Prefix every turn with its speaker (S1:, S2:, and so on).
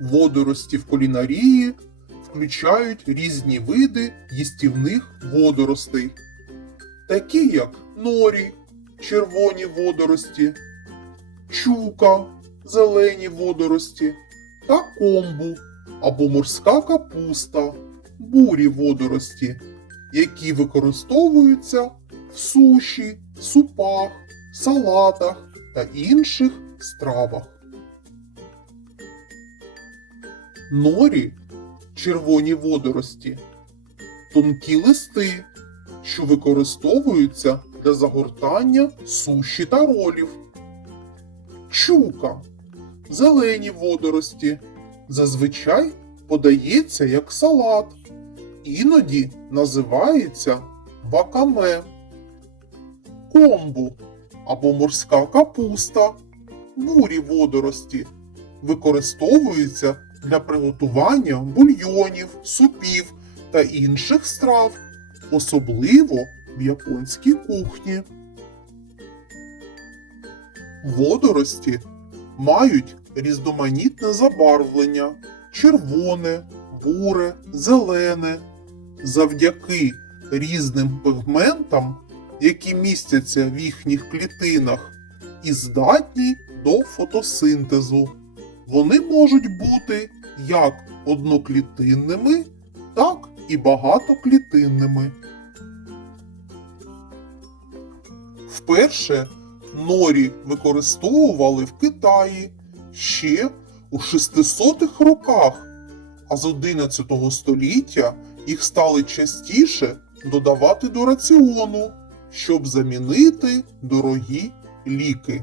S1: Водорості в кулінарії включають різні види їстівних водоростей, такі як норі, червоні водорості, чука, зелені водорості та комбу або морська капуста, бурі водорості, які використовуються в суші, супах, салатах та інших стравах. Норі червоні водорості, тонкі листи, що використовуються для загортання суші та ролів. Чука зелені водорості зазвичай подається як салат, іноді називається вакаме, комбу або морська капуста, бурі водорості використовуються для приготування бульйонів, супів та інших страв, особливо в японській кухні. Водорості мають різноманітне забарвлення червоне, буре, зелене. Завдяки різним пігментам, які містяться в їхніх клітинах, і здатні до фотосинтезу. Вони можуть бути як одноклітинними, так і багатоклітинними. Вперше норі використовували в Китаї ще у 600-х роках, а з 11 століття їх стали частіше додавати до раціону, щоб замінити дорогі ліки.